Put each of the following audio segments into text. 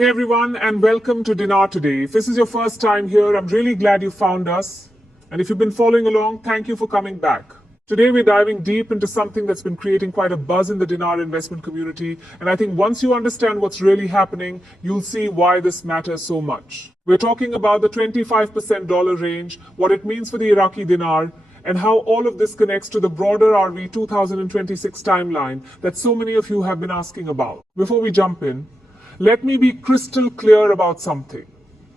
Hey everyone, and welcome to Dinar today. If this is your first time here, I'm really glad you found us. And if you've been following along, thank you for coming back. Today we're diving deep into something that's been creating quite a buzz in the Dinar investment community. And I think once you understand what's really happening, you'll see why this matters so much. We're talking about the 25% dollar range, what it means for the Iraqi dinar, and how all of this connects to the broader RV 2026 timeline that so many of you have been asking about. Before we jump in, let me be crystal clear about something.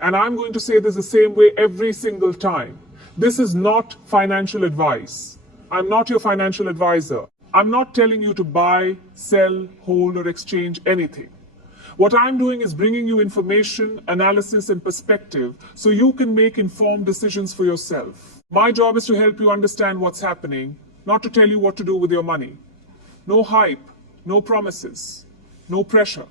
And I'm going to say this the same way every single time. This is not financial advice. I'm not your financial advisor. I'm not telling you to buy, sell, hold, or exchange anything. What I'm doing is bringing you information, analysis, and perspective so you can make informed decisions for yourself. My job is to help you understand what's happening, not to tell you what to do with your money. No hype, no promises, no pressure.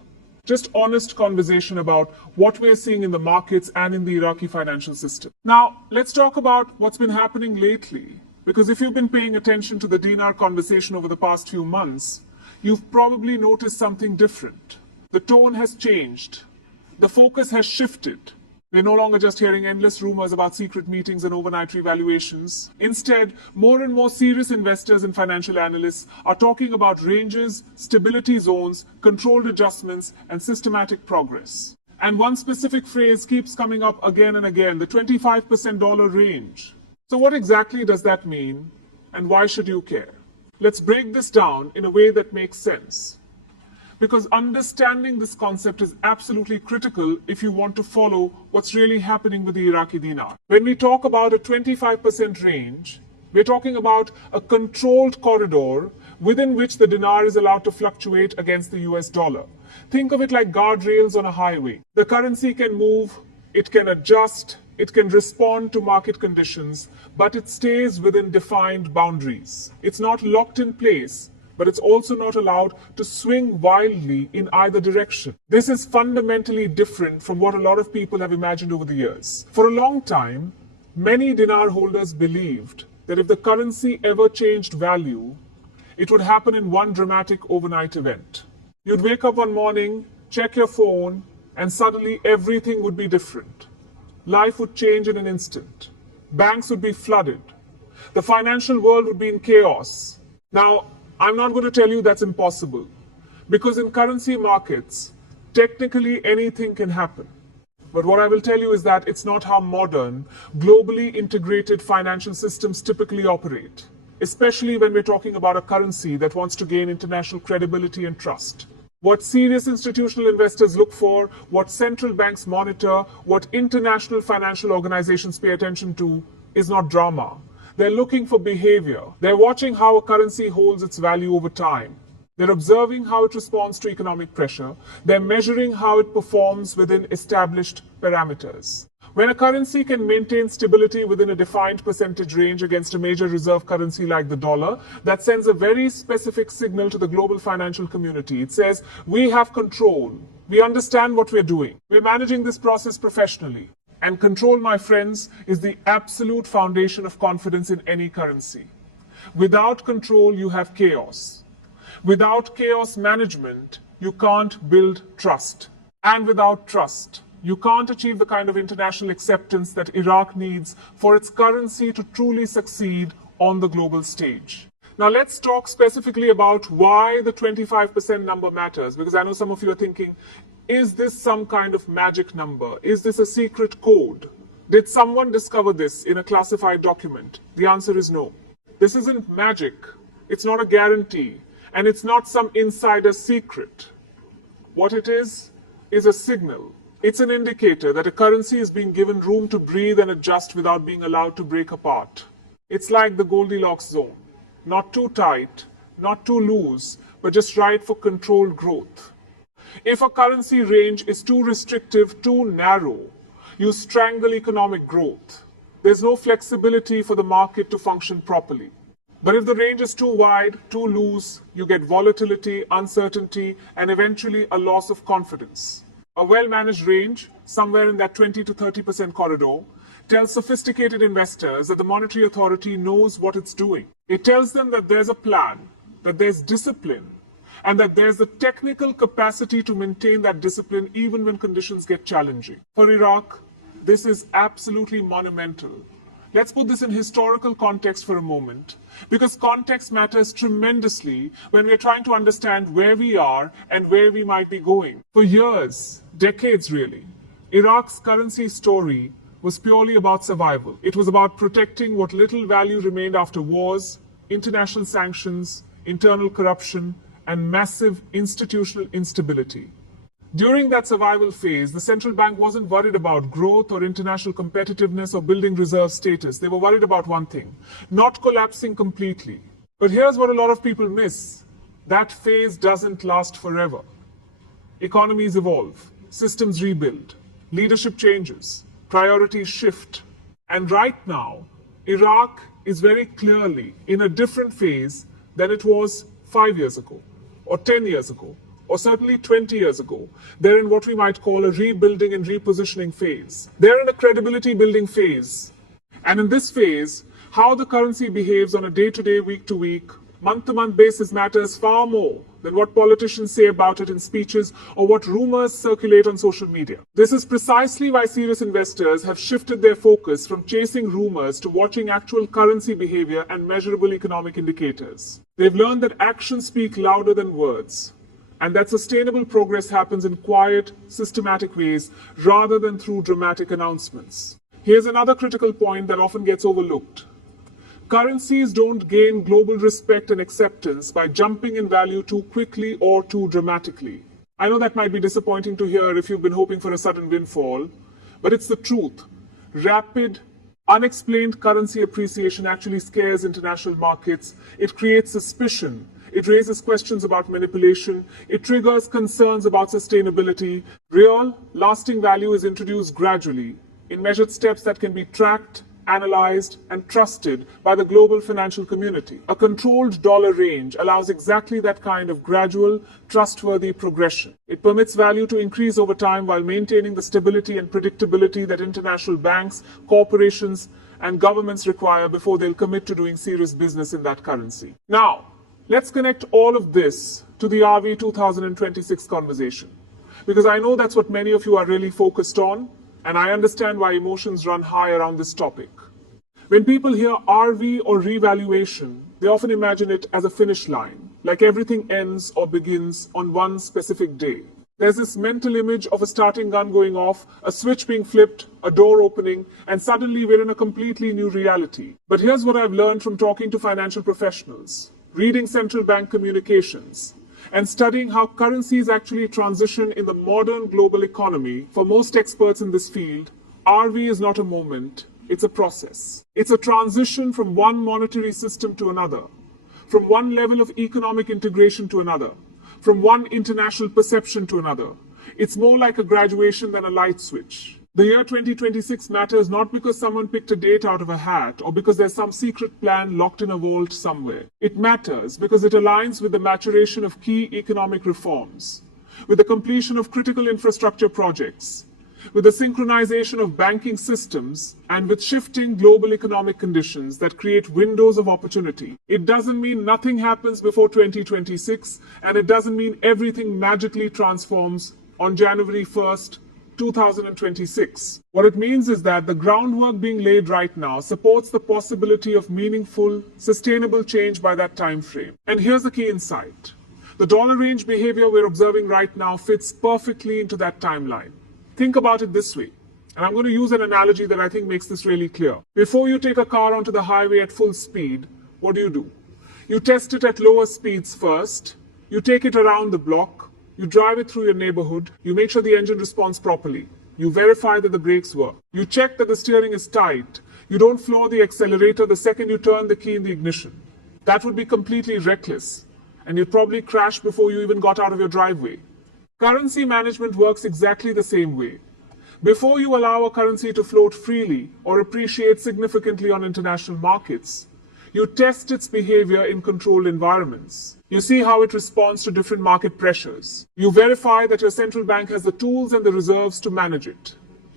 Just honest conversation about what we're seeing in the markets and in the Iraqi financial system. Now, let's talk about what's been happening lately. Because if you've been paying attention to the dinar conversation over the past few months, you've probably noticed something different. The tone has changed. The focus has shifted. We're no longer just hearing endless rumors about secret meetings and overnight revaluations. Instead, more and more serious investors and financial analysts are talking about ranges, stability zones, controlled adjustments, and systematic progress. And one specific phrase keeps coming up again and again, the 25% dollar range. So what exactly does that mean, and why should you care? Let's break this down in a way that makes sense. Because understanding this concept is absolutely critical if you want to follow what's really happening with the Iraqi dinar. When we talk about a 25% range, we're talking about a controlled corridor within which the dinar is allowed to fluctuate against the US dollar. Think of it like guardrails on a highway. The currency can move, it can adjust, it can respond to market conditions, but it stays within defined boundaries. It's not locked in place, but it's also not allowed to swing wildly in either direction. This is fundamentally different from what a lot of people have imagined over the years. For a long time, many dinar holders believed that if the currency ever changed value, it would happen in one dramatic overnight event. You'd wake up one morning, check your phone, and suddenly everything would be different. Life would change in an instant. Banks would be flooded. The financial world would be in chaos. Now, I'm not going to tell you that's impossible, because in currency markets, technically anything can happen. But what I will tell you is that it's not how modern, globally integrated financial systems typically operate, especially when we're talking about a currency that wants to gain international credibility and trust. What serious institutional investors look for, what central banks monitor, what international financial organizations pay attention to is not drama. They're looking for behavior. They're watching how a currency holds its value over time. They're observing how it responds to economic pressure. They're measuring how it performs within established parameters. When a currency can maintain stability within a defined percentage range against a major reserve currency like the dollar, that sends a very specific signal to the global financial community. It says, we have control. We understand what we're doing. We're managing this process professionally. And control, my friends, is the absolute foundation of confidence in any currency. Without control, you have chaos. Without chaos management, you can't build trust. And without trust, you can't achieve the kind of international acceptance that Iraq needs for its currency to truly succeed on the global stage. Now let's talk specifically about why the 25% number matters, because I know some of you are thinking, is this some kind of magic number? Is this a secret code? Did someone discover this in a classified document? The answer is no. This isn't magic. It's not a guarantee. And it's not some insider secret. What it is a signal. It's an indicator that a currency is being given room to breathe and adjust without being allowed to break apart. It's like the Goldilocks zone. Not too tight, not too loose, but just right for controlled growth. If a currency range is too restrictive, too narrow, you strangle economic growth. There's no flexibility for the market to function properly. But if the range is too wide, too loose, you get volatility, uncertainty, and eventually a loss of confidence. A well-managed range, somewhere in that 20 to 30% corridor, tells sophisticated investors that the monetary authority knows what it's doing. It tells them that there's a plan, that there's discipline, and that there's the technical capacity to maintain that discipline even when conditions get challenging. For Iraq, this is absolutely monumental. Let's put this in historical context for a moment, because context matters tremendously when we're trying to understand where we are and where we might be going. For years, decades really, Iraq's currency story was purely about survival. It was about protecting what little value remained after wars, international sanctions, internal corruption, and massive institutional instability. During that survival phase, the central bank wasn't worried about growth or international competitiveness or building reserve status. They were worried about one thing: not collapsing completely. But here's what a lot of people miss. That phase doesn't last forever. Economies evolve, systems rebuild, leadership changes, priorities shift. And right now, Iraq is very clearly in a different phase than it was 5 years ago, or 10 years ago, or certainly 20 years ago. They're in what we might call a rebuilding and repositioning phase. They're in a credibility building phase. And in this phase, how the currency behaves on a day-to-day, week-to-week, month-to-month basis matters far more than what politicians say about it in speeches or what rumors circulate on social media. This is precisely why serious investors have shifted their focus from chasing rumors to watching actual currency behavior and measurable economic indicators. They've learned that actions speak louder than words, and that sustainable progress happens in quiet, systematic ways rather than through dramatic announcements. Here's another critical point that often gets overlooked. Currencies don't gain global respect and acceptance by jumping in value too quickly or too dramatically. I know that might be disappointing to hear if you've been hoping for a sudden windfall, but it's the truth. Rapid, unexplained currency appreciation actually scares international markets. It creates suspicion. It raises questions about manipulation. It triggers concerns about sustainability. Real, lasting value is introduced gradually, in measured steps that can be tracked, analyzed, and trusted by the global financial community. A controlled dollar range allows exactly that kind of gradual, trustworthy progression. It permits value to increase over time while maintaining the stability and predictability that international banks, corporations, and governments require before they'll commit to doing serious business in that currency. Now, let's connect all of this to the RV 2026 conversation, because I know that's what many of you are really focused on, and I understand why emotions run high around this topic. When people hear RV or revaluation, they often imagine it as a finish line, like everything ends or begins on one specific day. There's this mental image of a starting gun going off, a switch being flipped, a door opening, and suddenly we're in a completely new reality. But here's what I've learned from talking to financial professionals, reading central bank communications, and studying how currencies actually transition in the modern global economy. For most experts in this field, RV is not a moment, it's a process. It's a transition from one monetary system to another, from one level of economic integration to another, from one international perception to another. It's more like a graduation than a light switch. The year 2026 matters not because someone picked a date out of a hat or because there's some secret plan locked in a vault somewhere. It matters because it aligns with the maturation of key economic reforms, with the completion of critical infrastructure projects, with the synchronization of banking systems, and with shifting global economic conditions that create windows of opportunity. It doesn't mean nothing happens before 2026, and it doesn't mean everything magically transforms on January 1st, 2026. What it means is that the groundwork being laid right now supports the possibility of meaningful, sustainable change by that time frame. And here's the key insight. The dollar range behavior we're observing right now fits perfectly into that timeline. Think about it this way, and I'm going to use an analogy that I think makes this really clear. Before you take a car onto the highway at full speed, what do? You test it at lower speeds first, you take it around the block, you drive it through your neighborhood, you make sure the engine responds properly, you verify that the brakes work, you check that the steering is tight, you don't floor the accelerator the second you turn the key in the ignition. That would be completely reckless, and you'd probably crash before you even got out of your driveway. Currency management works exactly the same way. Before you allow a currency to float freely or appreciate significantly on international markets, you test its behavior in controlled environments. You see how it responds to different market pressures. You verify that your central bank has the tools and the reserves to manage it.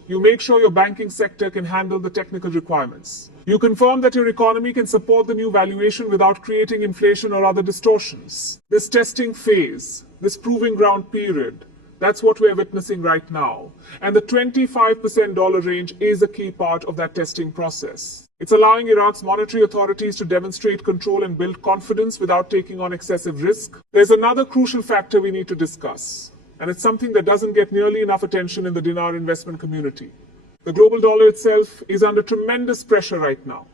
You make sure your banking sector can handle the technical requirements. You confirm that your economy can support the new valuation without creating inflation or other distortions. This testing phase, this proving ground period, that's what we're witnessing right now. And the 25% dollar range is a key part of that testing process. It's allowing Iraq's monetary authorities to demonstrate control and build confidence without taking on excessive risk. There's another crucial factor we need to discuss, and it's something that doesn't get nearly enough attention in the dinar investment community. The global dollar itself is under tremendous pressure right now.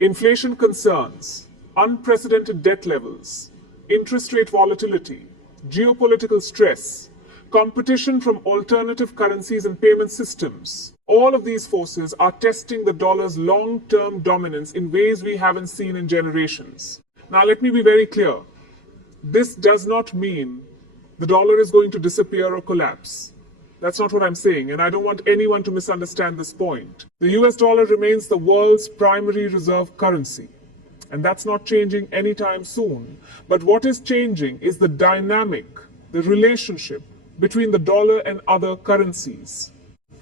Inflation concerns, unprecedented debt levels, interest rate volatility, geopolitical stress, competition from alternative currencies and payment systems. All of these forces are testing the dollar's long-term dominance in ways we haven't seen in generations. Now, let me be very clear. This does not mean the dollar is going to disappear or collapse. That's not what I'm saying, and I don't want anyone to misunderstand this point. The US dollar remains the world's primary reserve currency, and that's not changing anytime soon. But what is changing is the dynamic, the relationship between the dollar and other currencies.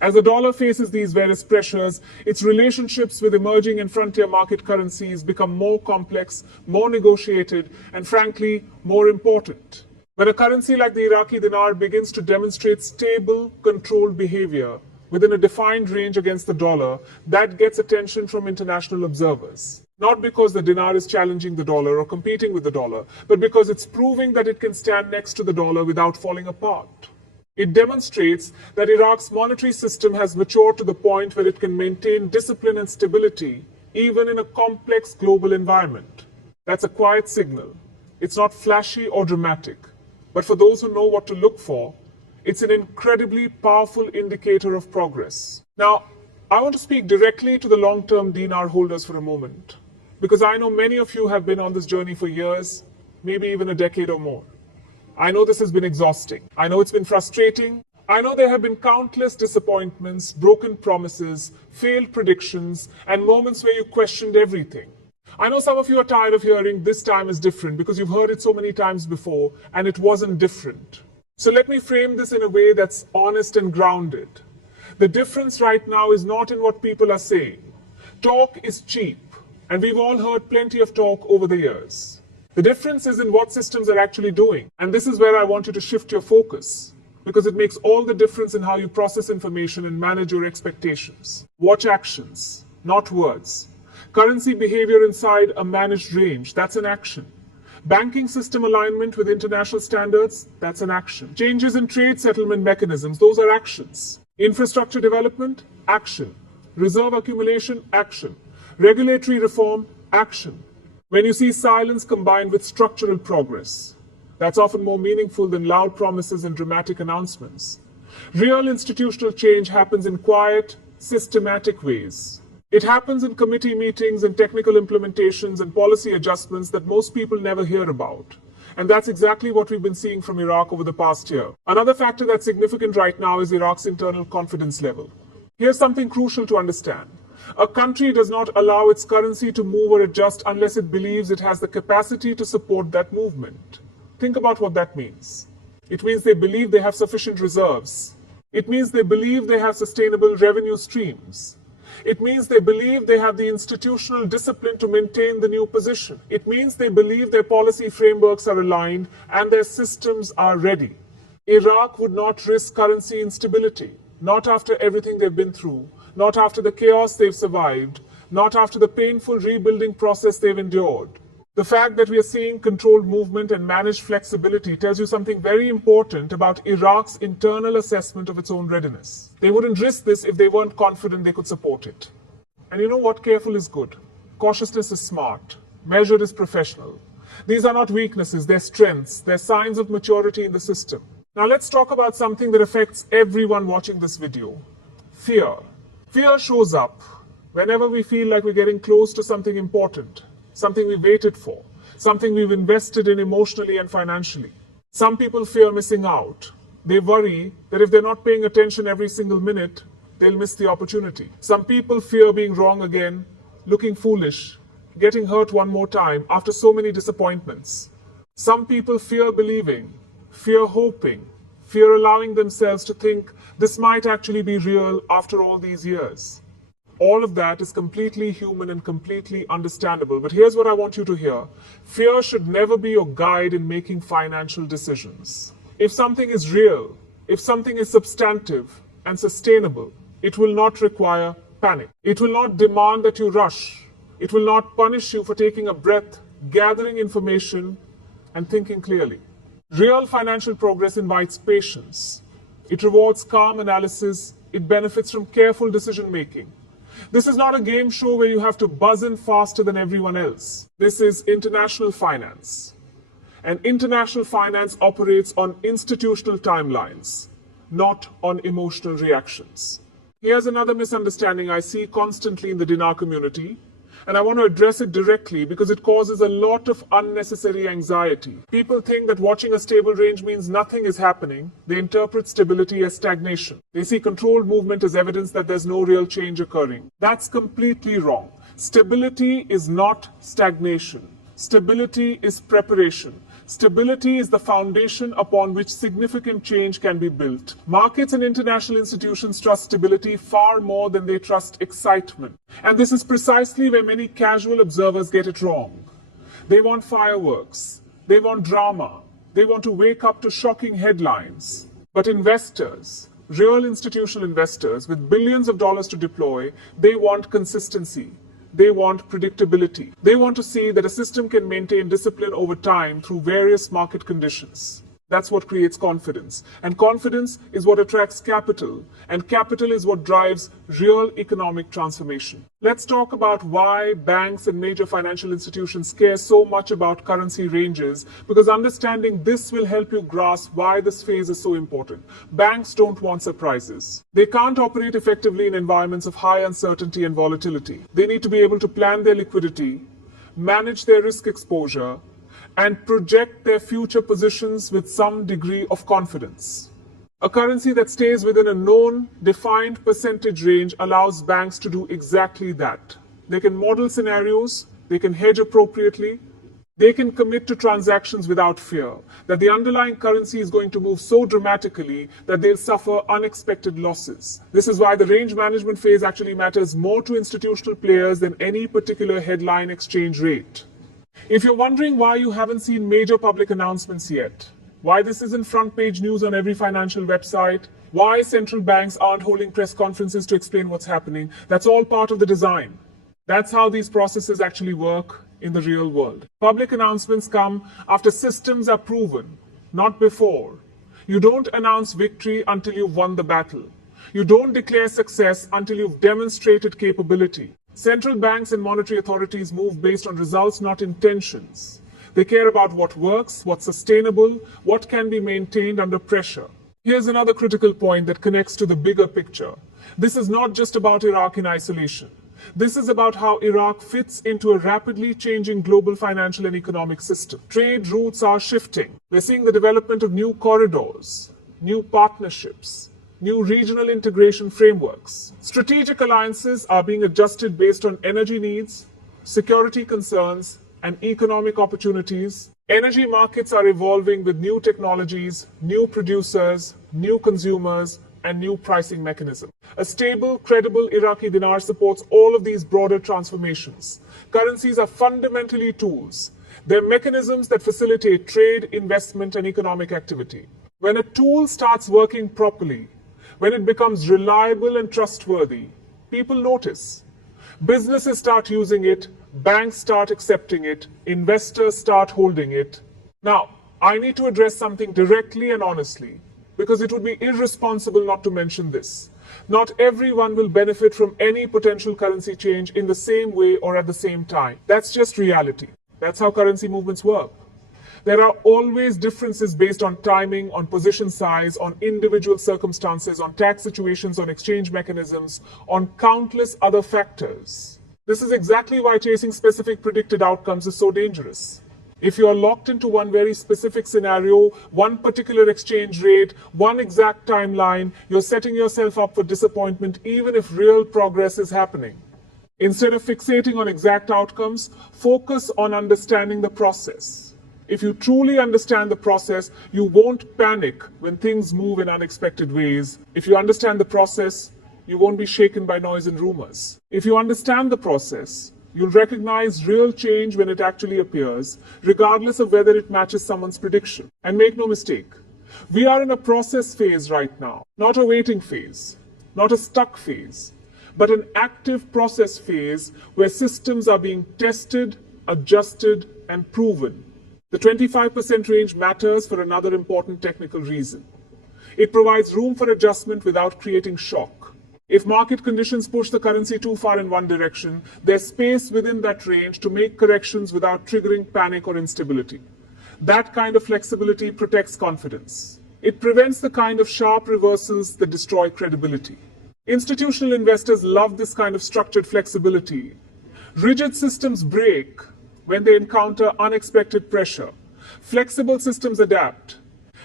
As the dollar faces these various pressures, its relationships with emerging and frontier market currencies become more complex, more negotiated, and frankly, more important. When a currency like the Iraqi dinar begins to demonstrate stable, controlled behavior within a defined range against the dollar, that gets attention from international observers. Not because the dinar is challenging the dollar or competing with the dollar, but because it's proving that it can stand next to the dollar without falling apart. It demonstrates that Iraq's monetary system has matured to the point where it can maintain discipline and stability even in a complex global environment. That's a quiet signal. It's not flashy or dramatic. But for those who know what to look for, it's an incredibly powerful indicator of progress. Now, I want to speak directly to the long-term dinar holders for a moment, because I know many of you have been on this journey for years, maybe even a decade or more. I know this has been exhausting. I know it's been frustrating. I know there have been countless disappointments, broken promises, failed predictions, and moments where you questioned everything. I know some of you are tired of hearing this time is different because you've heard it so many times before and it wasn't different. So let me frame this in a way that's honest and grounded. The difference right now is not in what people are saying. Talk is cheap, and we've all heard plenty of talk over the years. The difference is in what systems are actually doing, and this is where I want you to shift your focus, because it makes all the difference in how you process information and manage your expectations. Watch actions, not words. Currency behavior inside a managed range, that's an action. Banking system alignment with international standards, that's an action. Changes in trade settlement mechanisms, those are actions. Infrastructure development, action. Reserve accumulation, action. Regulatory reform, action. When you see silence combined with structural progress, that's often more meaningful than loud promises and dramatic announcements. Real institutional change happens in quiet, systematic ways. It happens in committee meetings and technical implementations and policy adjustments that most people never hear about. And that's exactly what we've been seeing from Iraq over the past year. Another factor that's significant right now is Iraq's internal confidence level. Here's something crucial to understand. A country does not allow its currency to move or adjust unless it believes it has the capacity to support that movement. Think about what that means. It means they believe they have sufficient reserves. It means they believe they have sustainable revenue streams. It means they believe they have the institutional discipline to maintain the new position. It means they believe their policy frameworks are aligned and their systems are ready. Iraq would not risk currency instability, not after everything they've been through, not after the chaos they've survived, not after the painful rebuilding process they've endured. The fact that we are seeing controlled movement and managed flexibility tells you something very important about Iraq's internal assessment of its own readiness. They wouldn't risk this if they weren't confident they could support it. And you know what? Careful is good. Cautiousness is smart. Measured is professional. These are not weaknesses, they're strengths. They're signs of maturity in the system. Now let's talk about something that affects everyone watching this video. Fear. Fear shows up whenever we feel like we're getting close to something important. Something we waited for, something we've invested in emotionally and financially. Some people fear missing out. They worry that if they're not paying attention every single minute, they'll miss the opportunity. Some people fear being wrong again, looking foolish, getting hurt one more time after so many disappointments. Some people fear believing, fear hoping, fear allowing themselves to think this might actually be real after all these years. All of that is completely human and completely understandable. But here's what I want you to hear. Fear should never be your guide in making financial decisions. If something is real, if something is substantive and sustainable, it will not require panic. It will not demand that you rush. It will not punish you for taking a breath, gathering information, and thinking clearly. Real financial progress invites patience. It rewards calm analysis. It benefits from careful decision making. This is not a game show where you have to buzz in faster than everyone else. This is international finance. And international finance operates on institutional timelines, not on emotional reactions. Here's another misunderstanding I see constantly in the dinar community, and I want to address it directly because it causes a lot of unnecessary anxiety. People think that watching a stable range means nothing is happening. They interpret stability as stagnation. They see controlled movement as evidence that there's no real change occurring. That's completely wrong. Stability is not stagnation. Stability is preparation. Stability is the foundation upon which significant change can be built. Markets and international institutions trust stability far more than they trust excitement. And this is precisely where many casual observers get it wrong. They want fireworks. They want drama. They want to wake up to shocking headlines. But investors, real institutional investors with billions of dollars to deploy, they want consistency. They want predictability. They want to see that a system can maintain discipline over time through various market conditions. That's what creates confidence. And confidence is what attracts capital. And capital is what drives real economic transformation. Let's talk about why banks and major financial institutions care so much about currency ranges, because understanding this will help you grasp why this phase is so important. Banks don't want surprises. They can't operate effectively in environments of high uncertainty and volatility. They need to be able to plan their liquidity, manage their risk exposure, and project their future positions with some degree of confidence. A currency that stays within a known, defined percentage range allows banks to do exactly that. They can model scenarios, they can hedge appropriately, they can commit to transactions without fear that the underlying currency is going to move so dramatically that they'll suffer unexpected losses. This is why the range management phase actually matters more to institutional players than any particular headline exchange rate. If you're wondering why you haven't seen major public announcements yet, why this isn't front page news on every financial website, why central banks aren't holding press conferences to explain what's happening, that's all part of the design. That's how these processes actually work in the real world. Public announcements come after systems are proven, not before. You don't announce victory until you've won the battle. You don't declare success until you've demonstrated capability. Central banks and monetary authorities move based on results, not intentions. They care about what works, what's sustainable, what can be maintained under pressure. Here's another critical point that connects to the bigger picture. This is not just about Iraq in isolation. This is about how Iraq fits into a rapidly changing global financial and economic system. Trade routes are shifting. We're seeing the development of new corridors, new partnerships, new regional integration frameworks. Strategic alliances are being adjusted based on energy needs, security concerns, and economic opportunities. Energy markets are evolving with new technologies, new producers, new consumers, and new pricing mechanisms. A stable, credible Iraqi dinar supports all of these broader transformations. Currencies are fundamentally tools. They're mechanisms that facilitate trade, investment, and economic activity. When a tool starts working properly, when it becomes reliable and trustworthy, people notice. Businesses start using it, banks start accepting it, investors start holding it. Now, I need to address something directly and honestly, because it would be irresponsible not to mention this. Not everyone will benefit from any potential currency change in the same way or at the same time. That's just reality. That's how currency movements work. There are always differences based on timing, on position size, on individual circumstances, on tax situations, on exchange mechanisms, on countless other factors. This is exactly why chasing specific predicted outcomes is so dangerous. If you are locked into one very specific scenario, one particular exchange rate, one exact timeline, you're setting yourself up for disappointment even if real progress is happening. Instead of fixating on exact outcomes, focus on understanding the process. If you truly understand the process, you won't panic when things move in unexpected ways. If you understand the process, you won't be shaken by noise and rumors. If you understand the process, you'll recognize real change when it actually appears, regardless of whether it matches someone's prediction. And make no mistake, we are in a process phase right now, not a waiting phase, not a stuck phase, but an active process phase where systems are being tested, adjusted, and proven. The 25% range matters for another important technical reason. It provides room for adjustment without creating shock. If market conditions push the currency too far in one direction, there's space within that range to make corrections without triggering panic or instability. That kind of flexibility protects confidence. It prevents the kind of sharp reversals that destroy credibility. Institutional investors love this kind of structured flexibility. Rigid systems break when they encounter unexpected pressure. Flexible systems adapt.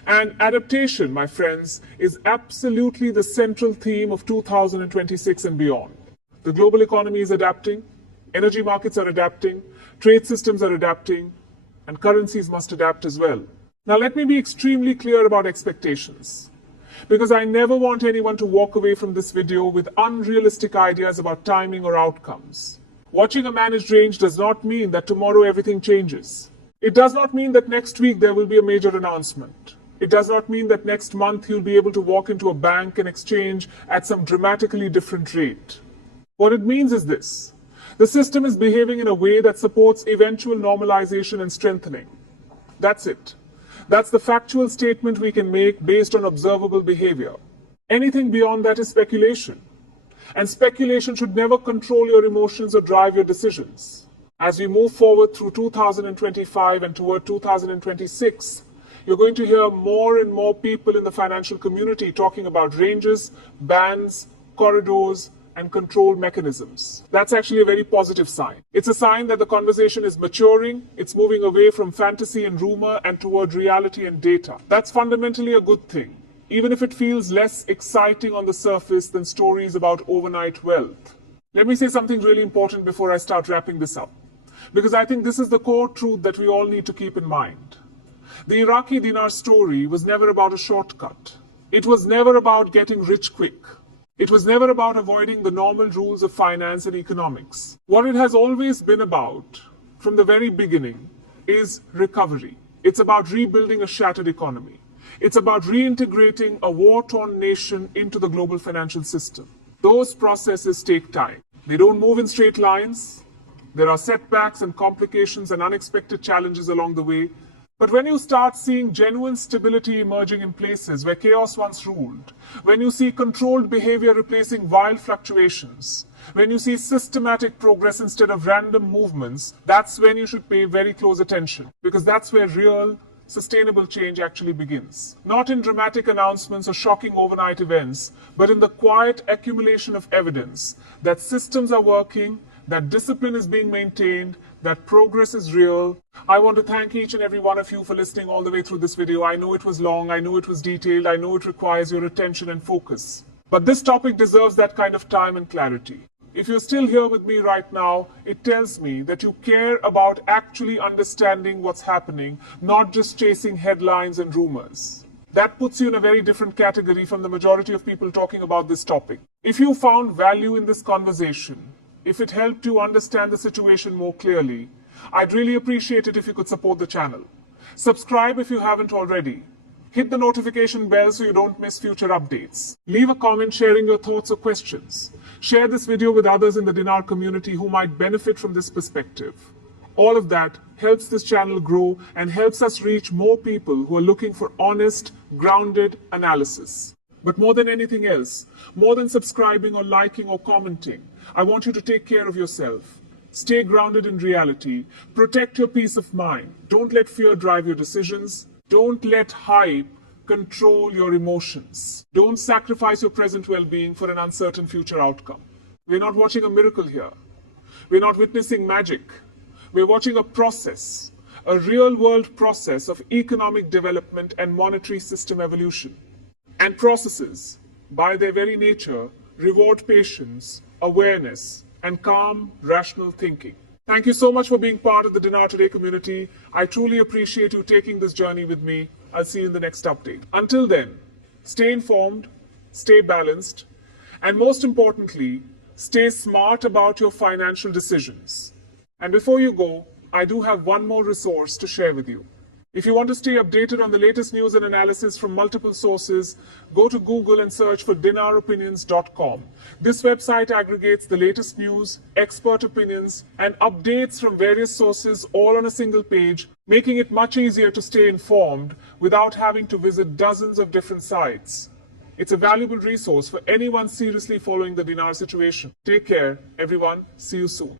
And adaptation, my friends, is absolutely the central theme of 2026 and beyond. The global economy is adapting, energy markets are adapting, trade systems are adapting, and currencies must adapt as well. Now, let me be extremely clear about expectations, because I never want anyone to walk away from this video with unrealistic ideas about timing or outcomes. Watching a managed range does not mean that tomorrow everything changes. It does not mean that next week there will be a major announcement. It does not mean that next month you'll be able to walk into a bank and exchange at some dramatically different rate. What it means is this: the system is behaving in a way that supports eventual normalization and strengthening. That's it. That's the factual statement we can make based on observable behavior. Anything beyond that is speculation. And speculation should never control your emotions or drive your decisions. As we move forward through 2025 and toward 2026, you're going to hear more and more people in the financial community talking about ranges, bands, corridors, and control mechanisms. That's actually a very positive sign. It's a sign that the conversation is maturing, it's moving away from fantasy and rumor and toward reality and data. That's fundamentally a good thing, even if it feels less exciting on the surface than stories about overnight wealth. Let me say something really important before I start wrapping this up, because I think this is the core truth that we all need to keep in mind. The Iraqi Dinar story was never about a shortcut. It was never about getting rich quick. It was never about avoiding the normal rules of finance and economics. What it has always been about, from the very beginning, is recovery. It's about rebuilding a shattered economy. It's about reintegrating a war-torn nation into the global financial system. Those processes take time. They don't move in straight lines. There are setbacks and complications and unexpected challenges along the way. But when you start seeing genuine stability emerging in places where chaos once ruled, when you see controlled behavior replacing wild fluctuations, when you see systematic progress instead of random movements, that's when you should pay very close attention, because that's where real, sustainable change actually begins. Not in dramatic announcements or shocking overnight events, but in the quiet accumulation of evidence that systems are working, that discipline is being maintained, that progress is real. I want to thank each and every one of you for listening all the way through this video. I know it was long, I know it was detailed, I know it requires your attention and focus. But this topic deserves that kind of time and clarity. If you're still here with me right now, it tells me that you care about actually understanding what's happening, not just chasing headlines and rumors. That puts you in a very different category from the majority of people talking about this topic. If you found value in this conversation, if it helped you understand the situation more clearly, I'd really appreciate it if you could support the channel. Subscribe if you haven't already. Hit the notification bell so you don't miss future updates. Leave a comment sharing your thoughts or questions. Share this video with others in the Dinar community who might benefit from this perspective. All of that helps this channel grow and helps us reach more people who are looking for honest, grounded analysis. But more than anything else, more than subscribing or liking or commenting, I want you to take care of yourself. Stay grounded in reality. Protect your peace of mind. Don't let fear drive your decisions. Don't let hype control your emotions. Don't sacrifice your present well-being for an uncertain future outcome. We're not watching a miracle here. We're not witnessing magic. We're watching a process, a real-world process of economic development and monetary system evolution. And processes, by their very nature, reward patience, awareness, and calm, rational thinking. Thank you so much for being part of the Dinar Today community. I truly appreciate you taking this journey with me. I'll see you in the next update. Until then, stay informed, stay balanced, And most importantly, stay smart about your financial decisions. And before you go, I do have one more resource to share with you. If you want to stay updated on the latest news and analysis from multiple sources, go to Google and search for dinaropinions.com. This website aggregates the latest news, expert opinions, and updates from various sources all on a single page, making it much easier to stay informed without having to visit dozens of different sites. It's a valuable resource for anyone seriously following the dinar situation. Take care, everyone. See you soon.